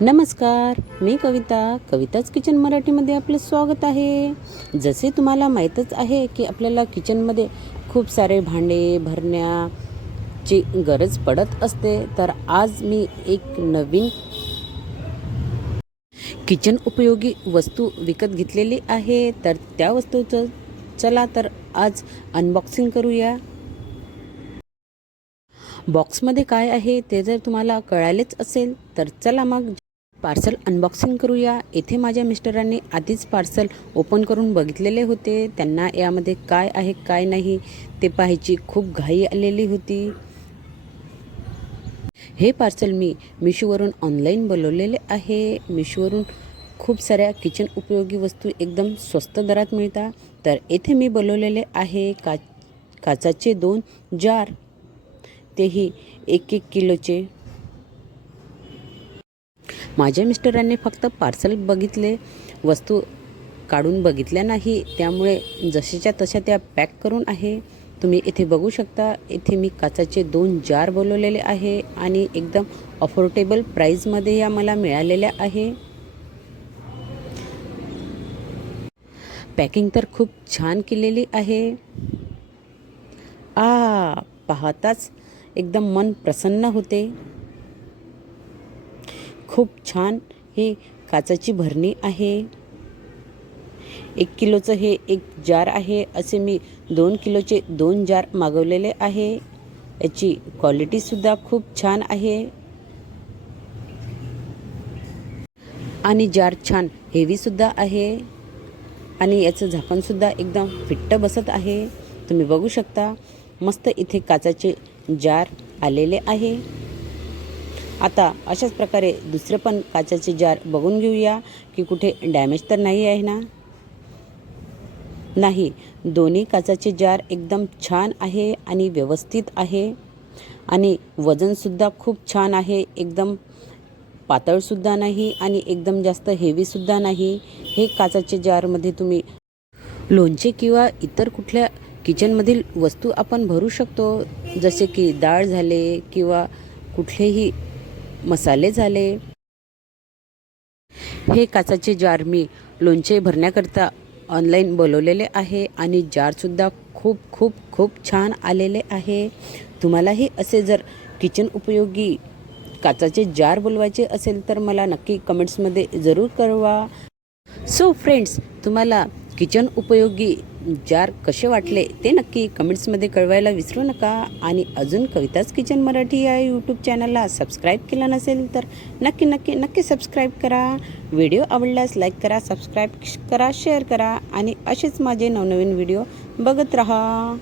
नमस्कार मी कविता. कविताच किचन मराठीमध्ये आपलं स्वागत आहे. जसे तुम्हाला माहीतच आहे की आपल्याला किचनमध्ये खूप सारे भांडे भरण्याची गरज पडत असते तर आज मी एक नवीन किचन उपयोगी वस्तू विकत घेतलेली आहे. तर त्या वस्तूचं चला तर आज अनबॉक्सिंग करूया. बॉक्समध्ये काय आहे ते जर तुम्हाला कळालेच असेल तर चला मग पार्सल अनबॉक्सिंग करूया. येथे माझ्या मिस्टरांनी आधीच पार्सल ओपन करून बघितलेले होते. त्यांना यामध्ये काय आहे काय नाही ते पाहायची खूप घाई आलेली होती. हे पार्सल मी मिशोवरून ऑनलाईन बोलवलेले आहे. मिशोवरून खूप साऱ्या किचन उपयोगी वस्तू एकदम स्वस्त दरात मिळतात तर येथे मी बोलवलेले आहे का काचाचे दोन जार. तेही एक एक किलोचे. माझ्या मिस्टरांनी फक्त पार्सल बघितले वस्तू काढून बघितल्या नाही त्यामुळे जशाच्या तशा त्या पॅक करून आहे. तुम्ही इथे बघू शकता इथे मी काचाचे दोन जार बोलवलेले आहे आणि एकदम अफोर्डेबल प्राईजमध्ये या मला मिळालेल्या आहे. पॅकिंग तर खूप छान केलेली आहे. आ पाहताच एकदम मन प्रसन्न होते. खूप छान हे काचाची भरणी आहे. एक किलोचं हे एक जार आहे. असे मी दोन किलोचे दोन जार मागवलेले आहे. याची क्वालिटीसुद्धा खूप छान आहे. आणि जार छान हेवीसुद्धा आहे. आणि याचं झाकणसुद्धा एकदम फिट्ट बसत आहे. तुम्ही बघू शकता मस्त इथे काचाचे जार आलेले आहे. आता अशाच प्रकारे दुसरे पण काचाचे जार बघून घेऊया की कुठे डॅमेज तर नाही आहे ना? नाही दोन्ही काचाचे जार एकदम छान आहे आणि व्यवस्थित आहे. आणि वजनसुद्धा खूप छान आहे एकदम पातळसुद्धा नाही आणि एकदम जास्त हेवीसुद्धा नाही. हे काचाचे जारमध्ये तुम्ही लोणचे किंवा इतर कुठल्या किचनमधील वस्तू आपण भरू शकतो. जसे की डाळ झाले किंवा कुठलेही मसाले झाले. हे काचाचे जार मी लोणचे भरण्याकरता ऑनलाईन बोलवलेले आहे आणि जारसुद्धा खूप खूप खूप छान आलेले आहे. तुम्हालाही असे जर किचन उपयोगी काचाचे जार बोलवायचे असेल तर मला नक्की कमेंट्समध्ये जरूर कळवा. सो फ्रेंड्स तुम्हाला किचन उपयोगी जार कसे वाटले ते नक्की कमेंट्समध्ये कळवायला विसरू नका. आणि अजून कविताच किचन मराठी या यूट्यूब चॅनलला सबस्क्राईब केला नसेल तर नक्की नक्की नक्की सबस्क्राईब करा. व्हिडिओ आवडल्यास लाईक करा सबस्क्राईब करा शेअर करा. आणि असेच माझे नवनवीन व्हिडिओ बघत राहा.